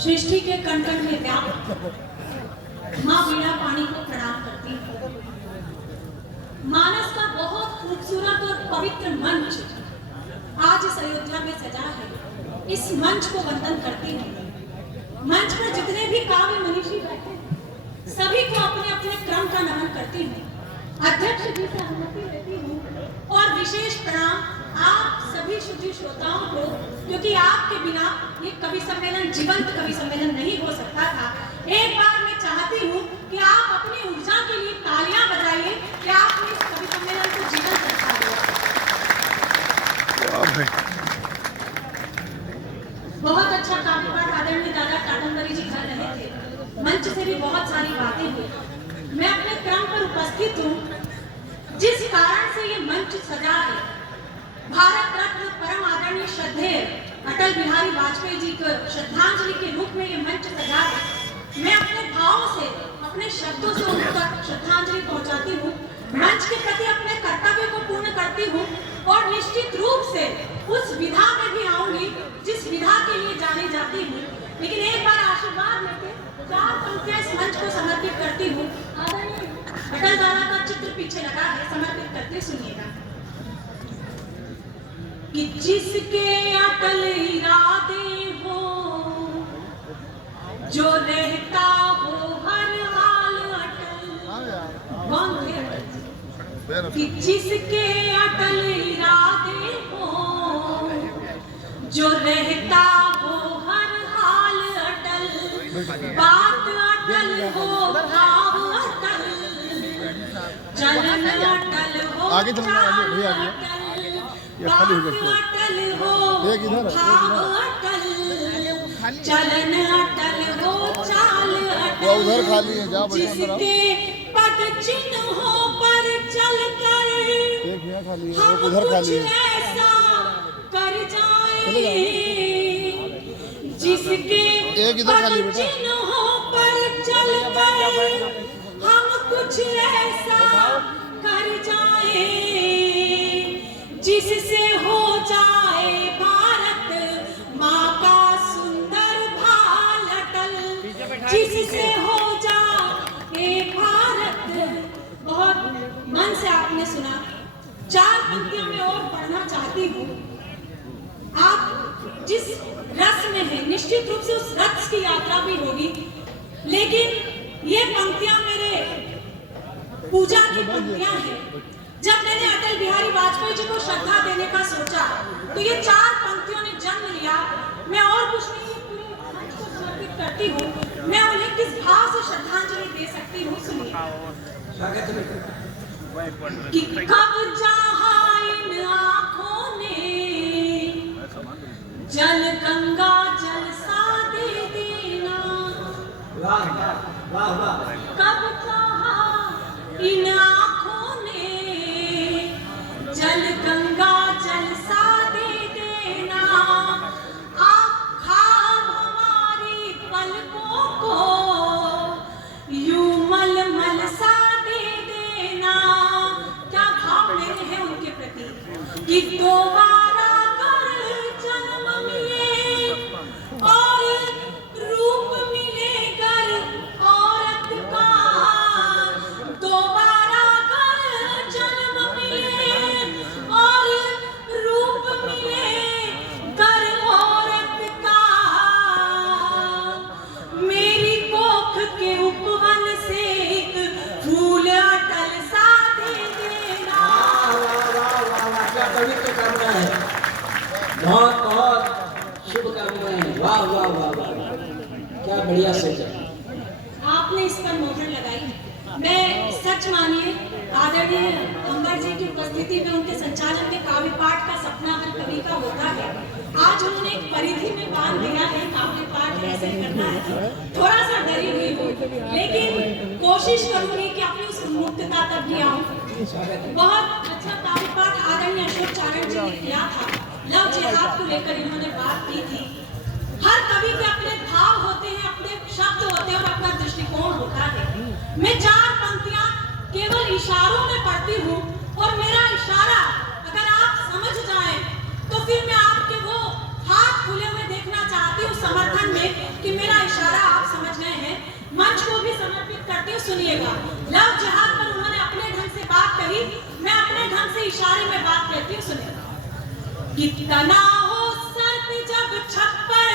सृष्टि के कंकण में व्याप्त माँ वीणा पानी को प्रणाम करती हूँ। मानस का बहुत खूबसूरत और पवित्र मंच आज इस अयोध्या में सजा है। इस मंच को वंदन करती हूँ। मंच पर जितने भी काव्य मनीषी बैठे सभी को अपने अपने क्रम का नमन करती हूँ। अध्यक्ष जी से अनुमति लेती हूँ और विशेष प्रणाम आप सभी शुद्धि श्रोताओं को, क्योंकि आपके बिना ये कवि सम्मेलन जीवंत कवि सम्मेलन नहीं हो सकता था। एक बार मैं चाहती हूँ कि आप अपनी ऊर्जा के लिए तालियां बजाइए कि आपने इस कवि सम्मेलन को जीवंत रखा है। बहुत अच्छा काव्यपाठ आदरणीय दादा कादम्बरी जी कर रहे थे। मंच से भी बहुत सारी बातें हुई। मैं अपने क्रम पर उपस्थित हूँ। जिस कारण से ये मंच सजा है, भारत रत्न परम आदरणीय श्रद्धेय अटल बिहारी वाजपेयी जी को श्रद्धांजलि के रूप में ये मंच सजा है। मैं अपने भावों से, अपने शब्दों से उन तक श्रद्धांजलि पहुंचाती हूँ। मंच के प्रति अपने कर्तव्य को पूर्ण करती हूँ और निश्चित रूप से उस विधा में भी आऊंगी जिस विधा के लिए जानी जाती हूँ। लेकिन एक बार आशीर्वाद लेके 4 पंक्तियां इस मंच को समर्पित करती हूँ। आदरणीय अटल दादा का चित्र पीछे लगा है, समर्पित करते सुनिएगा। कि जिसके अटल इरादे हो, जो रहता हो हर हाल अटल। कि जिसके अटल इरादे हो, जो रहता हो हर हाल अटल। बात अटल हो, भाव अटल, चलन अटल हो, आगे चलना ये खाली हो गया। एक इधर चलन अटल हो, चाल वो उधर खाली है, जा बच्चा जिसके पद चिन्हों पर चलकर एक यहाँ खाली है, हम उधर खाली कुछ है। ऐसा कर जाएं, जिसके एक इधर खाली पद बेटा। चिन्हों पर चलकर हम कुछ ऐसा कर जाएं, जिससे हो जाए भारत माँ का सुंदर भाल अटल। जिससे हो जाए भारत। बहुत मन से आपने सुना। 4 पंक्तियों में और पढ़ना चाहती हूँ। आप जिस रस में हैं, निश्चित रूप से उस रस की यात्रा भी होगी, लेकिन ये पंक्तियां मेरे पूजा की पंक्तियां हैं। जब मैंने अटल बिहारी वाजपेयी जी को श्रद्धा देने का सोचा तो ये 4 पंक्तियों ने जन्म लिया। मैं और कुछ नहीं पूरे मंच को समर्पित करती हूँ। मैं उन्हें किस भाव से श्रद्धांजलि दे सकती हूँ, सुनिए। कि कब चाहा इन आँखों ने जल गंगा जल सा दे देना। कब चाहा इन जल गंगा जल सा दे देना। खाब हमारी पलकों को यूं मलमल सा दे देना। क्या भाव मेरे हैं उनके प्रति कि दोबारा कर जन्म मिले और रूप मिले कर औरत का। दोबारा कर जन्म बहुत बहुत शुभ कर्म है। वाह वाह वाह वाह, क्या बढ़िया सोचा। आपने इस पर मोहर लगाई। मैं सच मानिए आदरणीय अंबर जी की उपस्थिति में उनके संचालन में काव्य पाठ का सपना हर कवि का होता है। आज उन्होंने एक परिधि में बांध दिया है, काव्य पाठ ऐसे करना है। थोड़ा सा डरी हुई हूँ, लेकिन कोशिश करूंगी कि अपनी उस मुक्तता तक भी आऊं। बहुत अच्छा काव्य पाठ आदरणीय अशोक चारण जी ने किया था। लव जिहाद को लेकर इन्होंने बात की थी। हर कवि के अपने भाव होते हैं, अपने शब्द होते हैं और अपना दृष्टिकोण होता है। मैं इशारों में पढ़ती हूँ और मेरा इशारा अगर आप समझ जाएं तो फिर मैं आपके वो हाथ खुले हुए देखना चाहती हूँ समर्थन में कि मेरा इशारा आप समझ गए हैं। मंच को भी समर्पित करती हूँ, सुनिएगा। लव जिहाद पर उन्होंने अपने ढंग से बात कही, मैं अपने ढंग से इशारे में बात कहती हूँ, सुनिएगा। कितना हो सर पे जब छप्पर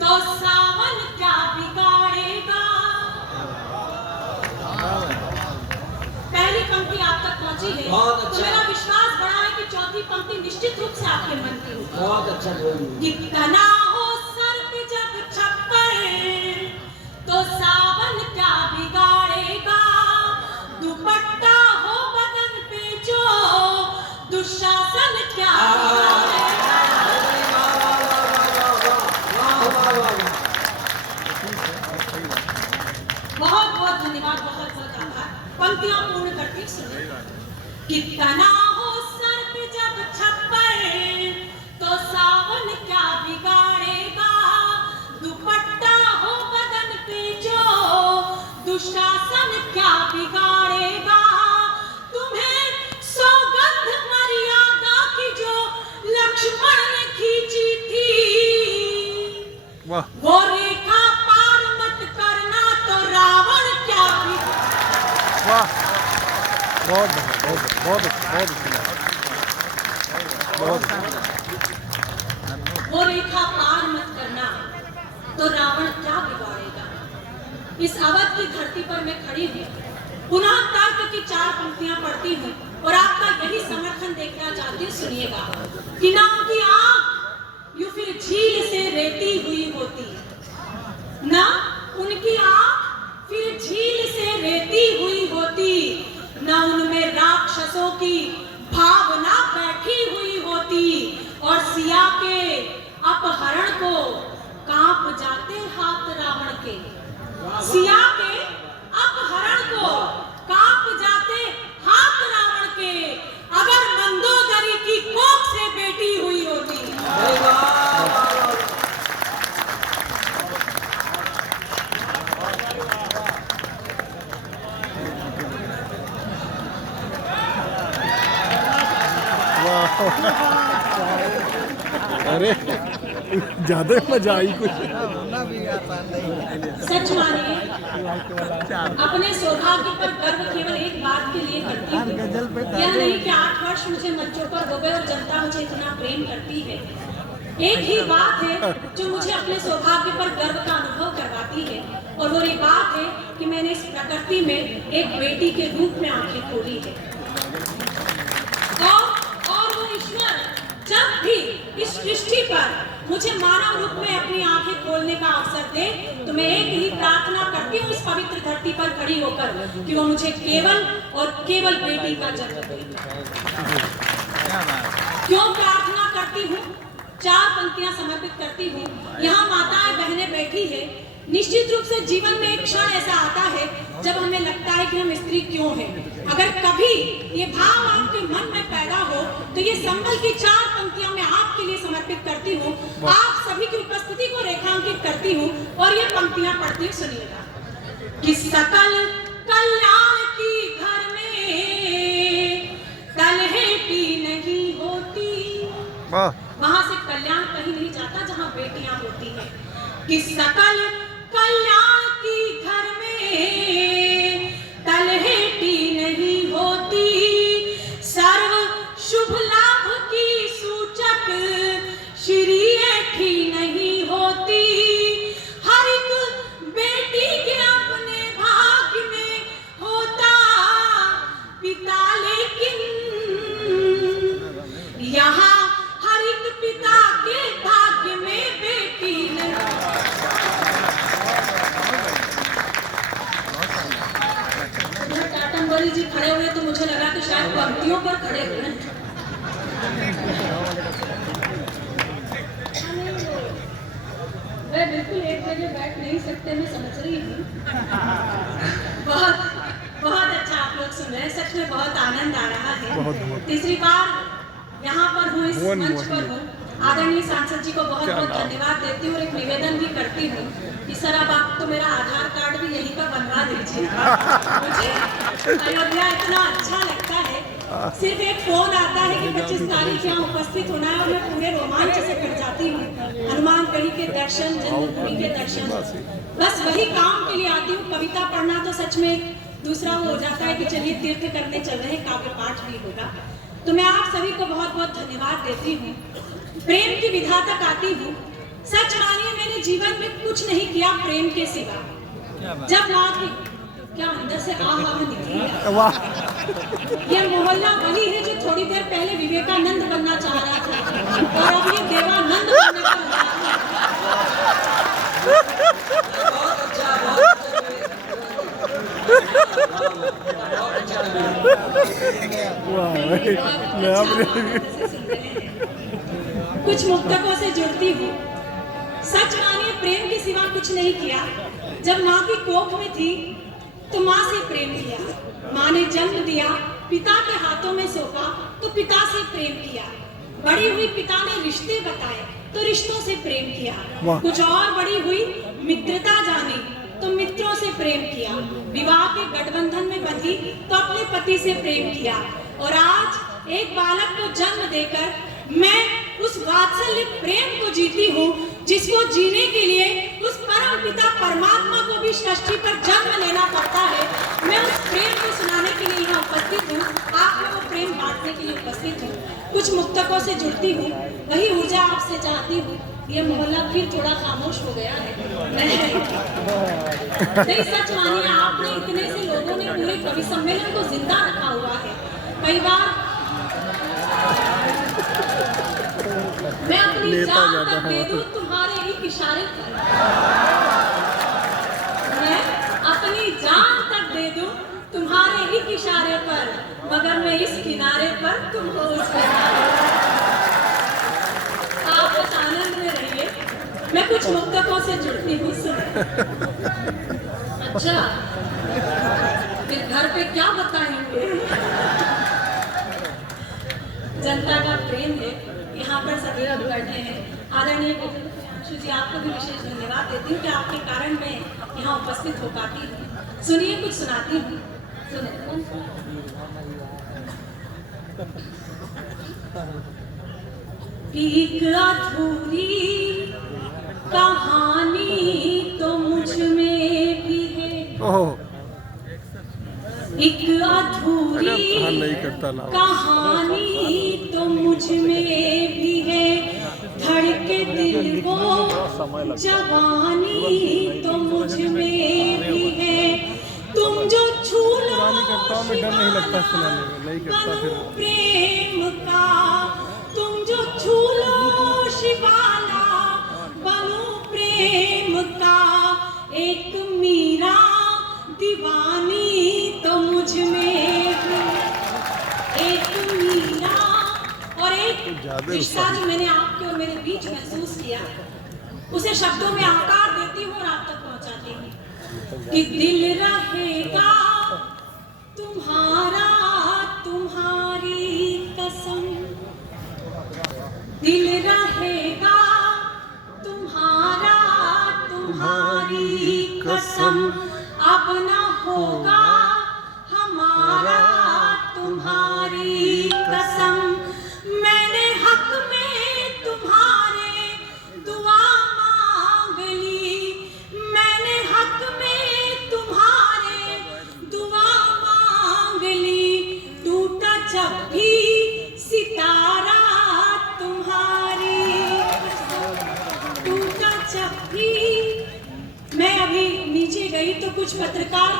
तो सावन क्या बिगाड़ेगा। पहली पंक्ति आप तक पहुंची है तो मेरा विश्वास बड़ा है कि चौथी पंक्ति निश्चित रूप से आपके मन की होगी। बहुत अच्छा बोली। कितना हो सर पे जब छप्पर तो सावन क्या बिगाड़ेगा। दुपट्टा हो बदन पे जो दुशासन क्या बिगाड़ेगा। बहुत बहुत धन्यवाद, बहुत बहुत आभार। पंक्तियां पूर्ण करती सुनिए। कितना हो सर पे जब छप्पर तो सावन क्या बिगाड़ेगा। दुपट्टा हो बदन पे जो दुशासन क्या बिगाड़ेगा। तुम्हें सौगंध मर्यादा की जो लक्ष्मण ने खींची थी वो रेखा पार मत करना तो रावण क्या बिगाड़ेगा। वाह, बहुत वो रेखा पार मत करना तो रावण क्या बिगाड़ेगा। इस अवध की धरती पर मैं खड़ी हूँ, पुनः तर्क की 4 पंक्तियां पढ़ती हूँ और आपका यही समर्थन देखना चाहती हूँ, सुनिएगा। कि ना उनकी आंख यूं फिर झील से रेती हुई होती, ना उनकी आंख फिर झील से रेती हुई होती, ना उनमें राक्षसों की भावना बैठी हुई होती और सिया के अपहरण को कांप जाते हाथ रावण के। सिया के अपहरण को कांप जाते हाथ रावण के अगर मंदोदरी की कोख से बेटी हुई होती। अरे ज्यादा मजा आई कुछ। सच मानिए, अपने सौभाग्य पर गर्व केवल एक बात के लिए करती हूँ, यह नहीं कि 8 वर्ष मुझे मंचों पर हो गए और जनता मुझे इतना प्रेम करती है। एक ही बात है जो मुझे अपने सौभाग्य पर गर्व का अनुभव करवाती है और वो ये बात है कि मैंने इस प्रकृति में एक बेटी के रूप में आंखें खोली है। और वो ईश्वर जब भी इस सृष्टि पर मुझे मानव रूप में अपनी आंखें खोलने का अवसर दे तो मैं एक ही प्रार्थना करती हूँ इस पवित्र धरती पर खड़ी होकर कि वो मुझे केवल और केवल बेटी का जन्म दे। क्यों प्रार्थना करती हूँ, 4 पंक्तियां समर्पित करती हूँ। यहाँ माताएं बहनें बैठी है। निश्चित रूप से जीवन में एक क्षण ऐसा आता है जब हमें लगता है कि हम स्त्री क्यों हैं। अगर कभी ये भाव आपके मन में पैदा हो तो ये संबल की 4 पंक्तियां मैं आपके लिए समर्पित करती हूँ। आप सभी की उपस्थिति को रेखांकित करती हूँ और ये पंक्तियां पढ़ती हूँ, सुनिएगा। कि सकल कल्याण की घर में तलहेटी नहीं होती। वहां से कल्याण कहीं नहीं जाता जहां बेटियां होती हैं। कि सकल कल्याण की घर में तलहेटी नहीं होती। सर्व शुभ लाभ की सूचक श्री ऐठी नहीं होती। हर एक बेटी के अपने भाग्य में होता पिता, लेकिन यहाँ हर एक पिता के भाग्य में बेटी नहीं। टाटनबरी जी खड़े हुए तो मुझे लगा कि शायद पंक्तियों पर खड़े हुए। मैं बिल्कुल एक जगह बैठ नहीं सकते, मैं समझ रही हूँ। बहुत बहुत अच्छा आप लोग सुन रहे हैं, सच में बहुत आनंद आ रहा है। तीसरी बार यहाँ पर हूँ, इस मंच पर हूँ। आदरणीय सांसद जी को बहुत बहुत धन्यवाद देती हूँ और एक निवेदन भी करती हूँ कि सर अब आप तो मेरा आधार कार्ड भी यहीं पर बनवा दीजिए। अयोध्या इतना अच्छा लगता है। सिर्फ एक फोन आता है कि 25 तारीख यहाँ उपस्थित होना है और मैं पूरे रोमांच से कट जाती हूँ। हनुमानगढ़ी के दर्शन, जन्मभूमि के दर्शन, बस वही काम के लिए आती हूँ। कविता पढ़ना तो सच में दूसरा वो हो जाता है कि चलिए तीर्थ करने चल रहे हैं, काव्य पाठ भी होगा। तो मैं आप सभी को बहुत बहुत धन्यवाद देती हूँ। प्रेम की विधा तक आती हूँ। सच मानिए मैंने जीवन में कुछ नहीं किया प्रेम के सिवा। जब माँ की क्या अंदर से आह निकली है। ये मोहल्ला वही है जो थोड़ी देर पहले विवेकानंद बनना चाह रहा था और अब ये देवानंद बनने का कुछ मुक्तकों से जुड़ती हूँ। सच मानिए प्रेम के सिवा कुछ नहीं किया। जब माँ की कोख में थी तो माँ से प्रेम किया। माँ ने जन्म दिया, पिता के हाथों में सौंपा तो पिता से प्रेम किया। बड़ी हुई पिता ने रिश्ते बताए तो रिश्तों से प्रेम किया। कुछ और बड़ी हुई मित्रता जानी तो मित्रों से प्रेम किया। विवाह के गठबंधन में बंधी तो अपने पति से प्रेम किया। और आज एक बालक को जन्म देकर मैं उस वात्सल्य प्रेम को जीती हूँ जिसको जीने के लिए उस परम पिता परमात्मा को भी सृष्टि पर जन्म लेना पड़ता है। मैं उस प्रेम को सुनाने के लिए यहाँ उपस्थित हूँ, आप लोगों को प्रेम बांटने के लिए उपस्थित हूँ। कुछ मुक्तकों से जुड़ती हूँ, वही ऊर्जा आपसे चाहती हूँ। ये मोहल्ला फिर थोड़ा खामोश हो गया है। नहीं सच मानिए आपने इतने से लोगों ने पूरे कवि सम्मेलन को जिंदा रखा हुआ है। कई बार मैं अपनी जान तक दे दूं तुम्हारे ही इशारे पर। मैं अपनी जान तक दे दूं तुम्हारे ही इशारे पर, मगर मैं इस किनारे पर, तुम हो उस किनारे पर। आप बस आनंद में रहिए। मैं कुछ मुक्तकों से जुड़ती हूँ। अच्छा फिर घर पे क्या बताएंगे। जनता का प्रेम है, यहाँ पर सभी लोग बैठे हैं। आदरणीय अंशु जी, आपको भी विशेष धन्यवाद देती हूँ कि आपके कारण मैं यहाँ उपस्थित हो पाती हूँ। सुनिए कुछ सुनाती हूँ। एक अधूरी कहानी तो मुझ में भी है, एक अधूरी कहानी तो मुझ में भी है। धड़के दिल वो जवानी तो मुझ में भी है। तुम जो छू लो प्रेम का, तुम जो छू लो शिवाला बनू प्रेम का। एक मीरा दीवानी तो मुझ में भी, एक मीरा और एक रिश्ता जो मैंने आपके और मेरे बीच महसूस किया, उसे शब्दों में आकार देती हूँ और आप तक पहुँचाती हूँ कि दिल रहेगा तुम्हारा तुम्हारी कसम, दिल रहेगा तुम्हारा तुम्हारी कसम। अब ना होगा हमारा तुम्हारी कसम। मैंने हक में तुम्हारे दुआ मांग ली, मैंने हक में तुम्हारे दुआ मांग ली। टूटा जब भी सितारा तुम्हारी, टूटा जब भी। मैं अभी नीचे गई तो कुछ पत्रकार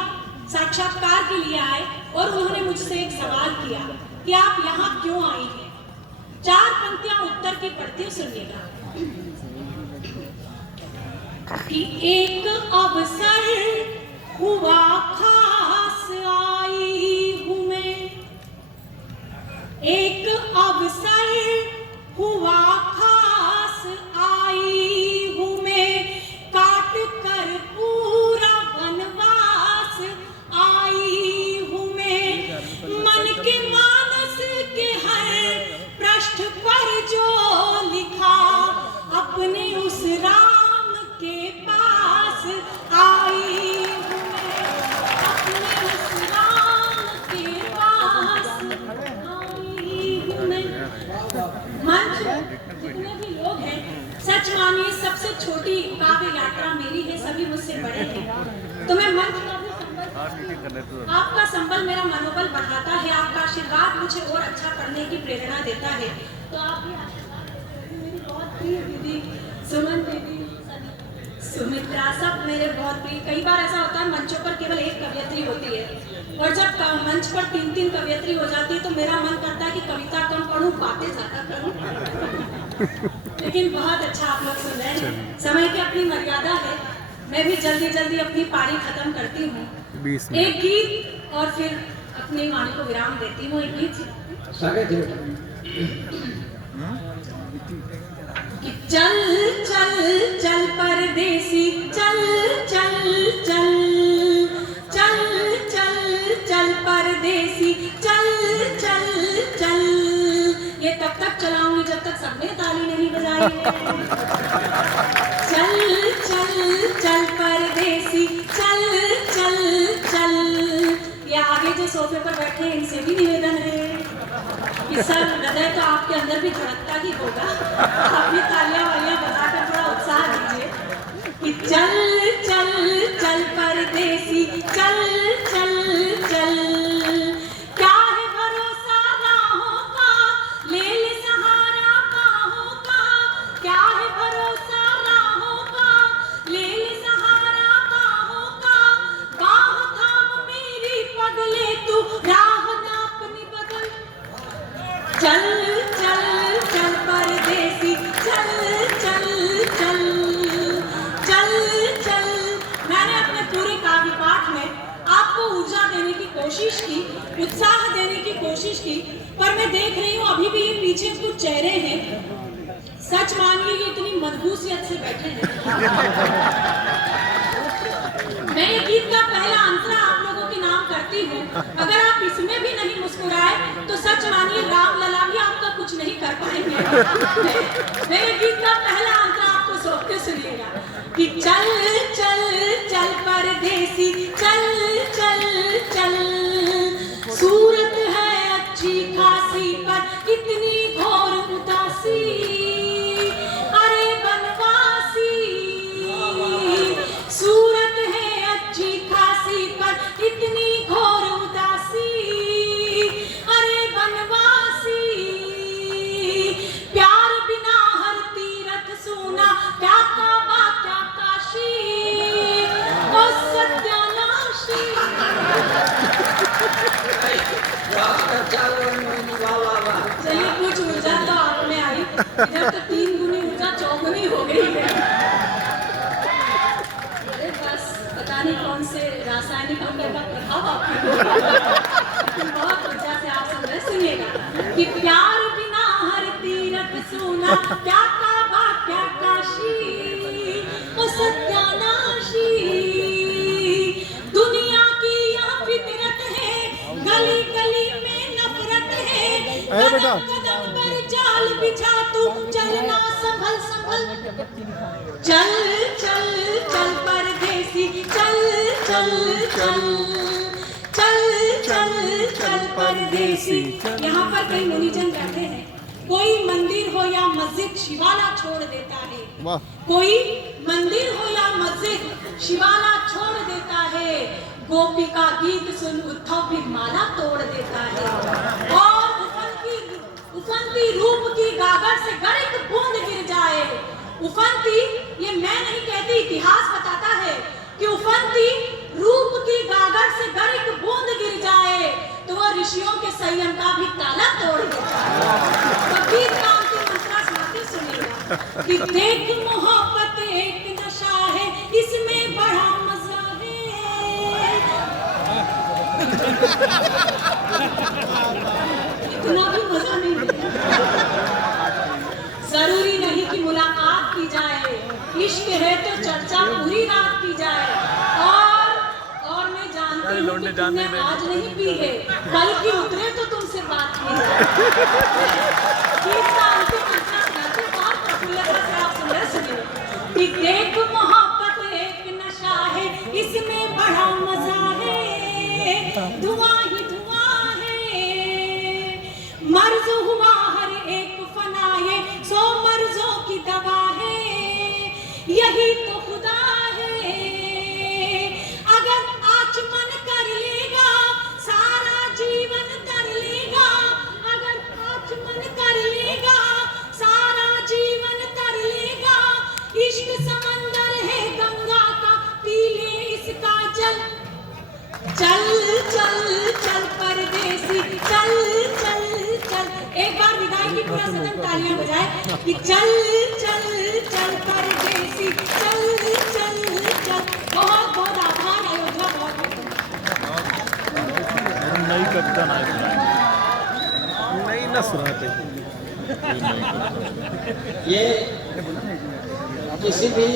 साक्षात्कार के लिए आए और उन्होंने मुझसे एक सवाल किया कि आप यहाँ क्यों आई हैं। 4 पंक्तियां उत्तर की पढ़ती हूँ, सुनिएगा। कि एक अवसर हुआ खास आई हूँ मैं, एक अवसर हुआ खास आई हूँ मैं। काट कर पूरा वनवास आई हूँ मैं। मन के मानस के हर पृष्ठ पर जो लिखा, अपने उस राम के पास आई तो मैं मंच का भी संबल, आपका संबल मेरा मनोबल बढ़ाता है, आपका आशीर्वाद मुझे और अच्छा करने की प्रेरणा देता है। तो आप भी आशीर्वाद, मेरी बहुत प्रिय दीदी सुमन दीदी, सुमित्रा, सब मेरे बहुत प्रिय। कई बार ऐसा होता है मंचों पर केवल एक कवियत्री होती है और जब मंच पर 3-3 कवियत्री हो जाती है तो मेरा मन करता है कि कविता कम पढ़ूं, बातें ज्यादा करूं। लेकिन बहुत अच्छा आप लोग सुन रहे हैं। समय की अपनी मर्यादा है, मैं भी जल्दी जल्दी अपनी पारी खत्म करती हूँ। एक गीत और फिर अपनी वाणी को विराम देती हूँ। एक गीत कि चल चल चल परदेसी, चल चल चल, चल चल चल परदेसी, चल चल चल। ये तब तक चलाऊंगी जब तक सबने ताली नहीं बजाई है। चल चल चल परदेसी, चल चल चल। ये आगे जो सोफे पर बैठे हैं इनसे भी निवेदन है कि सर हृदय तो आपके अंदर भी धड़कता ही होगा, अपनी तालियां वालियां बजाकर थोड़ा उत्साह दीजिए कि चल चल चल परदेसी, चल चल चल। क्या है भरोसा राहों का, ले ले सहारा बाहों का। क्या है भरोसा राहों का, ले ले सहारा बाहों का। बाह थाम मेरी पगले तू, राह ना अपनी बदल। चल चल चल परदेसी, चल चल चल, चल चल। मैंने अपने पूरे काव्य पाठ में आपको ऊर्जा देने की कोशिश की, उत्साह देने की कोशिश की, पर मैं देख रही हूँ अभी भी ये पीछे कुछ चेहरे हैं, सच मानिए ये इतनी मजबूसियत से बैठे हैं। मैं ये गीत का पहला अंतरा आप लोगों के नाम करती हूँ। अगर आप इसमें भी नहीं मुस्कुराए तो सच मानिए राम लला भी आपका कुछ नहीं कर पाएंगे। मैं ये गीत का पहला अंतरा आपको सौंप के सुनिएगा कि चल चल चल परदेसी, चल चल चल। सूरत है अच्छी खासी पर इतनी घोर उदासी, अरे बनवासी। सूरत है अच्छी खासी पर इतनी घोर उदासी, अरे बनवासी। प्यार बिना हर तीरथ सूना, क्या काबा क्या काशी, ओ सत्यानाशी। चलिए कुछ ऊर्जा तो आप में आई, इधर तो 3 गुनी ऊर्जा 4 गुनी हो गई है। अरे बस पता नहीं कौन से रासायनिक अंग का प्रभाव आपके बहुत ऊर्जा से आप सुन रहे। सुनिएगा कि प्यार बिना हर तीरथ सूना, क्या काबा क्या काशी, ओ सत्यानाशी। दुनिया की यह फितरत है, गली गली में नफरत है। कदम कदम पर जाल बिछा तू, चलना संभल संभल। चल चल चल परदेसी, चल चल चल, चल चल चल परदेसी। यहाँ पर कई मुनिजन बैठे हैं, कोई मंदिर हो या मस्जिद शिवाला छोड़ देता है। कोई मंदिर हो या मस्जिद शिवाला छोड़ देता है। गोपी का गीत सुन उद्धव भी माला तोड़ देता है। और उफनती रूप की गागर से गर एक बूंद गिर जाए। उफनती, ये मैं नहीं कहती, इतिहास बताता है कि उफनती रूप की गागर से गर एक बूंद गिर जाए तो वह ऋषियों के संयम का भी ताला तोड़ देता है। तो गीत का अंतिम मंत्र सुनाते सुनिएगा कि देख मोहब्बत एक नशा है, इसमें बड़ा मजा है। इतना भी मजा नहीं मिलेगा। जरूरी नहीं कि मुलाकात की जाए, इश्क है तो चर्चा पूरी रात की जाए। और मैं जानती हूँ कि तुमने आज नहीं पी है, बल्कि उतरे तो तुमसे बात की जाए। गीत का अंतिम मंत्र सुनाते बहुत प्रफुल्लता से आप सुन रहे। सुनिए कि देख मोहब्बत एक नशा है, इसमें बड़ा मजा है। धुआं ही धुआं है, मर्ज हुआ हर एक फनाए, 100 मर्जों की दवा है। यही तो खुदा है, पूरा सदन तालियां बजाए कि चल चल चल परदेसी चल चल चल। बहुत बहुत आभार अयोध्या बहुत नई कविता नाही सुनाई, नई न सुनाते। ये किसी भी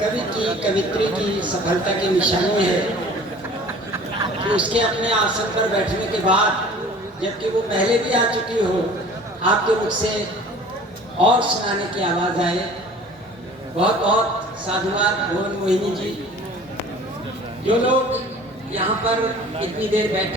कवि की कवित्री की सफलता की निशानी है कि उसके अपने आसन पर बैठने के बाद, जबकि वो पहले भी आ चुकी हो, आपके मुख से और सुनाने की आवाज आए। बहुत बहुत साधुवाद भुवन मोहिनी जी। जो लोग यहाँ पर इतनी देर बैठे